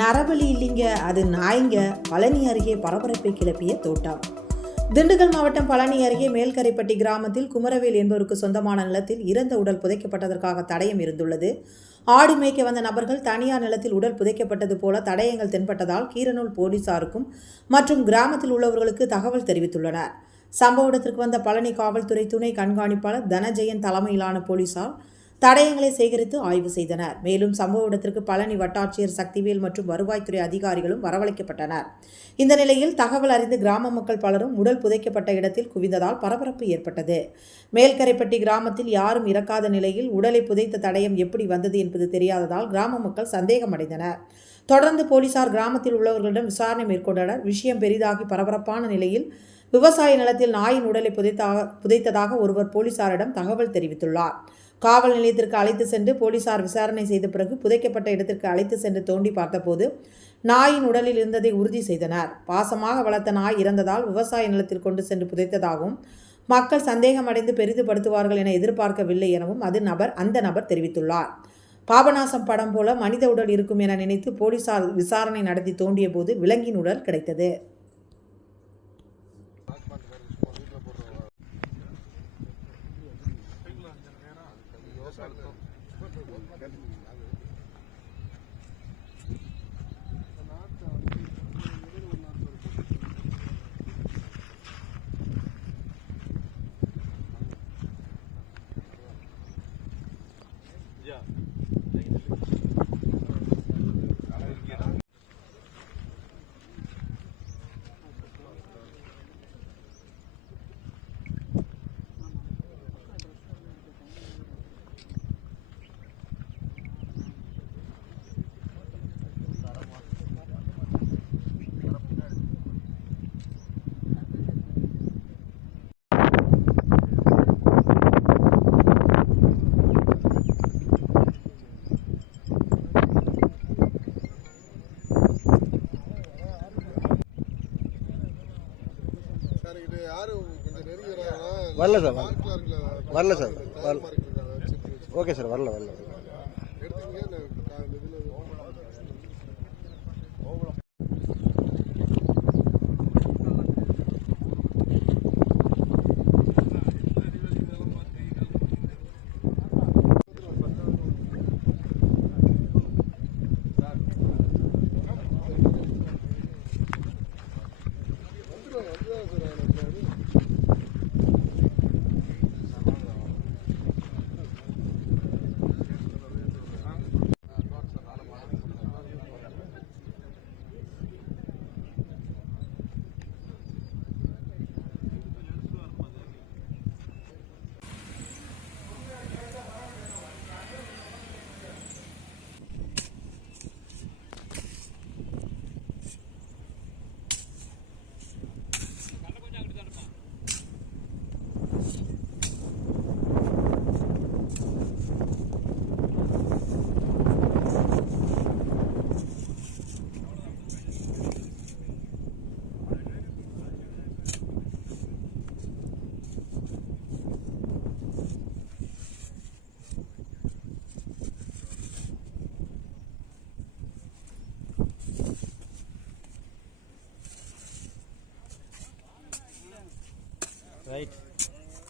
நரபலி இல்லைங்க அது நாய்ங்க. பழனி அருகே பரபரப்பை கிளப்பிய தோட்டம். திண்டுக்கல் மாவட்டம் பழனி அருகே மேல்கரைப்பட்டி கிராமத்தில் குமரவேல் என்பவருக்கு சொந்தமான நிலத்தில் இறந்த உடல் புதைக்கப்பட்டதற்காக தடயம் இருந்துள்ளது. ஆடு மேய்க்க வந்த நபர்கள் தனியார் நிலத்தில் உடல் புதைக்கப்பட்டது போல தடயங்கள் தென்பட்டதால் கீரனூர் போலீசாருக்கும் மற்றும் கிராமத்தில் உள்ளவர்களுக்கு தகவல் தெரிவித்துள்ளனர். சம்பவ இடத்திற்கு வந்த பழனி காவல்துறை துணை கண்காணிப்பாளர் தனஜெயன் தலைமையிலான போலீசார் தடயங்களை சேகரித்து ஆய்வு செய்தனர். மேலும் சம்பவ இடத்திற்கு பழனி வட்டாட்சியர் சக்திவேல் மற்றும் வருவாய்த்துறை அதிகாரிகளும் வரவழைக்கப்பட்டனர். இந்த நிலையில் தகவல் அறிந்து கிராம மக்கள் பலரும் உடல் புதைக்கப்பட்ட இடத்தில் குவிந்ததால் பரபரப்பு ஏற்பட்டது. மேல்கரைப்பட்டி கிராமத்தில் யாரும் இறக்காத நிலையில் உடலை புதைத்த தடயம் எப்படி வந்தது என்பது தெரியாததால் கிராம மக்கள் சந்தேகமடைந்தனர். தொடர்ந்து போலீசார் கிராமத்தில் உள்ளவர்களிடம் விசாரணை மேற்கொண்டனர். விஷயம் பெரிதாகி பரபரப்பான நிலையில் விவசாய நிலத்தில் நாயின் உடலை புதைத்தாக புதைத்ததாக ஒருவர் போலீசாரிடம் தகவல் தெரிவித்துள்ளார். காவல் நிலையத்திற்கு அழைத்து சென்று போலீசார் விசாரணை செய்த பிறகு புதைக்கப்பட்ட இடத்திற்கு அழைத்து சென்று தோண்டி பார்த்தபோது நாயின் உடலில் இருந்ததை உறுதி செய்தனர். பாசமாக வளர்த்த நாய் இறந்ததால் விவசாய நிலத்தில் கொண்டு சென்று புதைத்ததாகவும் மக்கள் சந்தேகமடைந்து பெரிதுபடுத்துவார்கள் என எதிர்பார்க்கவில்லை எனவும் அது நபர் அந்த நபர் தெரிவித்துள்ளார். பாபநாசம் படம் போல மனித உடல் இருக்கும் என நினைத்து போலீசார் விசாரணை நடத்தி தோண்டிய போது விலங்கின் உடல் கிடைத்தது. சார் வரல சார் வரல. சார் ஓகே சார் வரல வரல.